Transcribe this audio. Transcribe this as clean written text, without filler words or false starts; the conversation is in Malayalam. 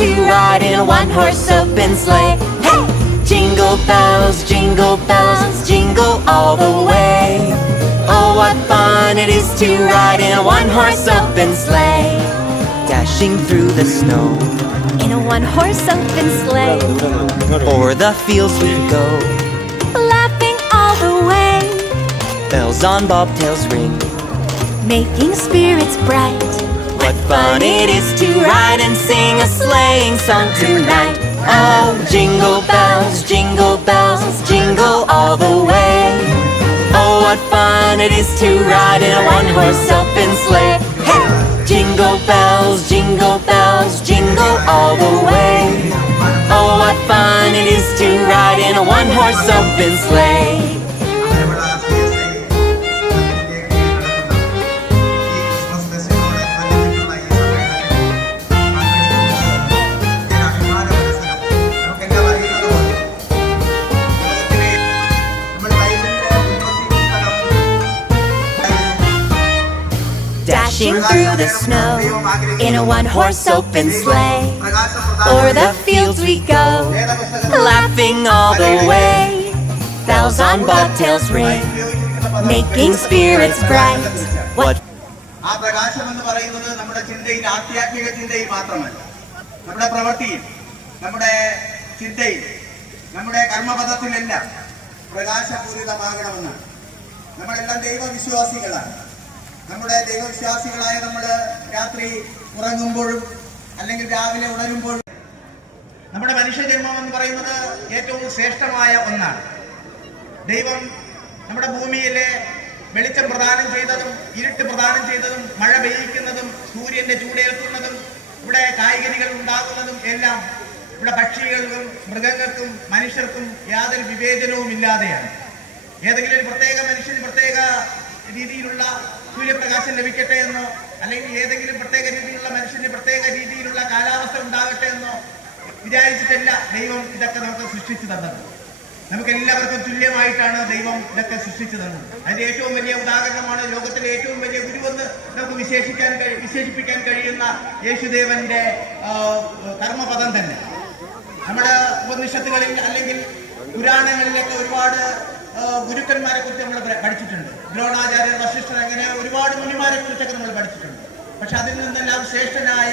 to ride in a one-horse open sleigh. Hey! Jingle bells, jingle all the way. Oh, what fun it is to ride in a one-horse open sleigh. Dashing through the snow In a one-horse open sleigh, o'er the fields we go. laughing all the way, Bells on bobtails ring. making spirits bright. What fun it is to ride and sing a sleighing song tonight. Oh, jingle bells, jingle all the way. Oh, what fun it is to ride in a one-horse open sleigh. Hey! Jingle bells, jingle all the way. Oh, what fun it is to ride in a one-horse open sleigh. Dashing through the snow in a one-horse open sleigh. O'er the fields we go, laughing all the way. Bells on bobtails ring, making spirits bright. What ആ പ്രകാശം എന്ന് പറയുന്നത് നമ്മുടെ ചിന്തയിൽ, ആധ്യാത്മിക ചിന്തയിൽ മാത്രമല്ല, നമ്മുടെ പ്രവൃത്തിയിൽ, നമ്മുടെ ചിന്തയിൽ, നമ്മുടെ കർമ്മപഥത്തിലെല്ലാം പ്രകാശപൂരിതമാകണമെന്നാണ്. നമ്മളെല്ലാം ദൈവവിശ്വാസികളാണ്. നമ്മുടെ ദൈവവിശ്വാസികളായ നമ്മൾ രാത്രി ഉറങ്ങുമ്പോഴും അല്ലെങ്കിൽ രാവിലെ ഉണരുമ്പോഴും നമ്മുടെ മനുഷ്യജന്മം എന്ന് പറയുന്നത് ഏറ്റവും ശ്രേഷ്ഠമായ ഒന്നാണ്. ദൈവം നമ്മുടെ ഭൂമിയിലെ വെളിച്ചം പ്രദാനം ചെയ്തതും ഇരുട്ട് പ്രദാനം ചെയ്തതും മഴ പെയ്യിക്കുന്നതും സൂര്യന്റെ ചൂടേൽക്കുന്നതും ഇവിടെ കായ്കനികൾ ഉണ്ടാകുന്നതും എല്ലാം ഇവിടെ പക്ഷികൾക്കും മൃഗങ്ങൾക്കും മനുഷ്യർക്കും യാതൊരു വിവേചനവും ഇല്ലാതെയാണ്. ഏതെങ്കിലും ഒരു പ്രത്യേക മനുഷ്യന് പ്രത്യേക രീതിയിലുള്ള സൂര്യപ്രകാശം ലഭിക്കട്ടെ എന്നോ അല്ലെങ്കിൽ ഏതെങ്കിലും പ്രത്യേക രീതിയിലുള്ള മനുഷ്യന് പ്രത്യേക രീതിയിലുള്ള കാലാവസ്ഥ ഉണ്ടാകട്ടെ എന്നോ വിചാരിച്ചിട്ടല്ല ദൈവം ഇതൊക്കെ നമുക്ക് സൃഷ്ടിച്ചു തന്നത്. നമുക്ക് എല്ലാവർക്കും തുല്യമായിട്ടാണ് ദൈവം ഇതൊക്കെ സൃഷ്ടിച്ചു തന്നത്. അതിന്റെ ഏറ്റവും വലിയ ഉദാഹരണമാണ് ലോകത്തിലെ ഏറ്റവും വലിയ ഗുരുവെന്ന് നമുക്ക് വിശേഷിപ്പിക്കാൻ കഴിയുന്ന യേശുദേവന്റെ കർമ്മപദം തന്നെ. നമ്മുടെ ഉപനിഷത്തുകളിൽ അല്ലെങ്കിൽ പുരാണങ്ങളിലൊക്കെ ഒരുപാട് ഗുരുക്കന്മാരെ കുറിച്ച് നമ്മൾ പഠിച്ചിട്ടുണ്ട്. ദ്രോണാചാര്യർ, വശിഷ്ഠർ, അങ്ങനെ ഒരുപാട് മുനിമാരെ കുറിച്ചൊക്കെ നമ്മൾ പഠിച്ചിട്ടുണ്ട്. പക്ഷെ അതിൽ നിന്നെല്ലാം ശ്രേഷ്ഠനായ